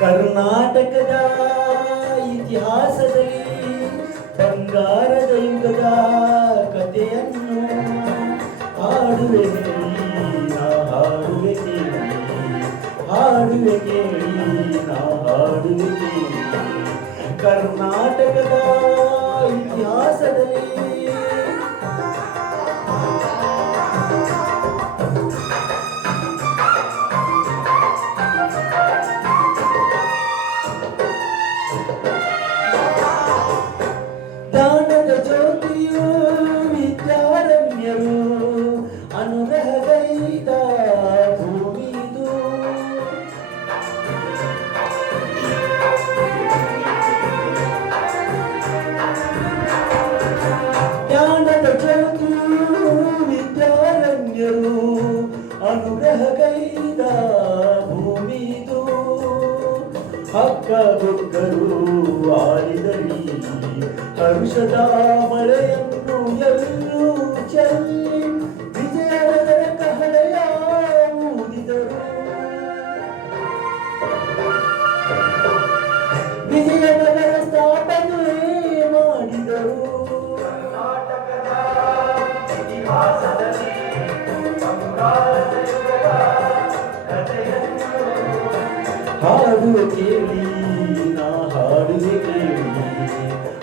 ಕರ್ನಾಟಕದ ಇತಿಹಾಸದಲ್ಲಿ ಬಂಗಾರದ ಯುಗದ ಕಥೆಯನ್ನು ಹಾಡುವೆ ನಾ ಹಾಡುವೆ ಕೇಳಿ, ಹಾಡುವೆ ಕೇಳಿ ನಾ ಹಾಡುವೆ ಕೇಳಿ. ಕರ್ನಾಟಕದ ಇತಿಹಾಸದಲ್ಲಿ ಜ್ಞಾನದ ಜ್ಯೋತಿಯು ವಿದ್ಯಾರಣ್ಯರು ಅನುಗ್ರಹಗೈದ ಭೂಮಿದು. ಜ್ಞಾನದ ಜ್ಯೋತಿಯು ವಿದ್ಯಾರಣ್ಯರು ಅನುಗ್ರಹಗೈದ ಭೂಮಿದು. ಹಕ್ಕ ಬುಕ್ಕರು ಆಡಿದರಿ ಹರುಷದ ಮಳೆಯನ್ನು ಎಲ್ಲರೂ ಚೆಲ್ಲಿ ವಿಜಯನಗರ ಕಹಳೆಯ ಊದಿದರು. ವಿಜಯನಗರ ಸ್ಥಾಪನೆ ಮಾಡಿದರು. ಕರ್ನಾಟಕದ ಇತಿಹಾಸದಲ್ಲಿ ಬಂಗಾರದ ಯುಗದ ಕಥೆಯನ್ನು ಹಾಡುವೆ ಕೇಳಿ ನಾ ಹಾಡುವೆ ಕೇಳಿ,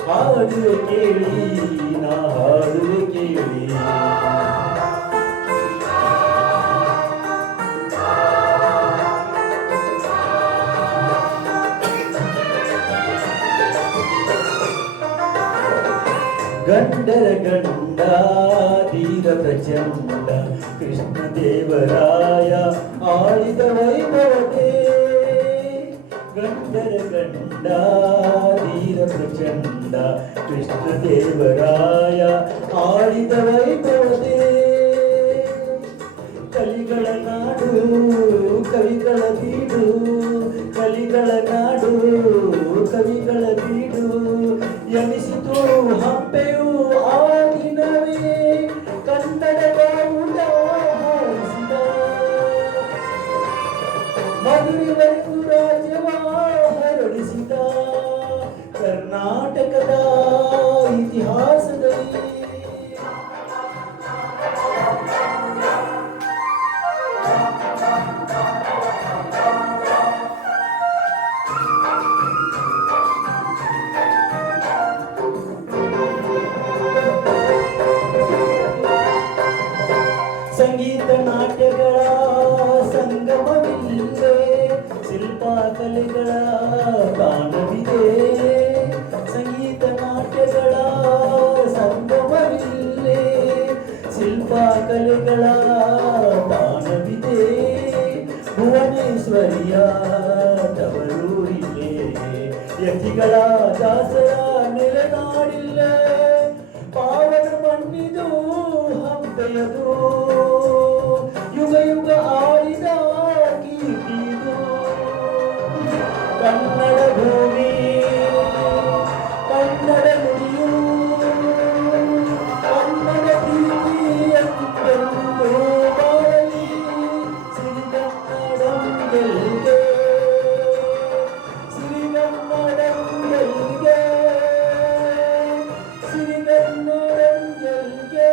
ಹಾಡುವೆ ಕೇಳಿ ನಾ ಹಾಡುವೆ ಕೇಳಿ. ಗಂಡರ ಗಂಡ ಧೀರ ಪ್ರಚಂಡ ಕೃಷ್ಣ ದೇವರಾಯ ಆಳಿದ ವೈಭವತೆ. ಗಂಡರ ಗಂಡ ಧೀರ ಪ್ರಚಂಡ ಕೃಷ್ಣ ದೇವರಾಯ ಆಳಿದ ವೈಭವತೆ. ಕಲಿಗಳ ನಾಡು ಕವಿಗಳ ಬೀಡು, ಕಲಿಗಳ ನಾಡು ಕವಿಗಳ ಬೀಡು ಎನಿಸಿತು ಹಂಪೆಯು ಆ ದಿನವೇ. ಕನ್ನಡ ಬಾವುಟ ಹಾರಿಸಿದ ಮಧುರಿವರೆಗೂ ರಾಜ್ಯವ ಹರಡಿಸಿದ. ಕರ್ನಾಟಕದ ಇತಿಹಾಸದಲ್ಲಿ ಸಂಗೀತ ನಾಟ್ಯಗಳ ಸಂಗಮವಿಲ್ಲೇ, ಶಿಲ್ಪಕಲೆಗಳ ತಾಣವಿದೆ. ಸಂಗೀತ ನಾಟ್ಯಗಳ ಸಂಗಮವಿಲ್ಲೇ, ಶಿಲ್ಪಕಲೆಗಳ ತಾಣವಿದೆ. ಭುವನೇಶ್ವರಿಯ ತವರೂರಿಲ್ಲೇ, ಯತಿಗಳ ದಾಸರ ನೆಲೆನಾಡಿಲ್ಲೇ. ಪಾವನ ಮಣ್ಣಿದು ಹಂಪೆಯದು, ಯುಗ ಯುಗ ಆಳಿದ ಕೀರ್ತಿದು. ಕನ್ನಡ ಭೂಮಿ ಕನ್ನಡ ನುಡಿಯು ಕನ್ನಡ ಪ್ರೀತಿ ಎಂದೆಂದೂ ಬಾಳಲಿ. ಸಿರಿಗನ್ನಡಂ ಗೆಲ್ಗೆ, ಸಿರಿಗನ್ನಡಂ ಗೆಲ್ಗೆ, ಸಿರಿಗನ್ನಡಂ ಗೆಲ್ಗೆ.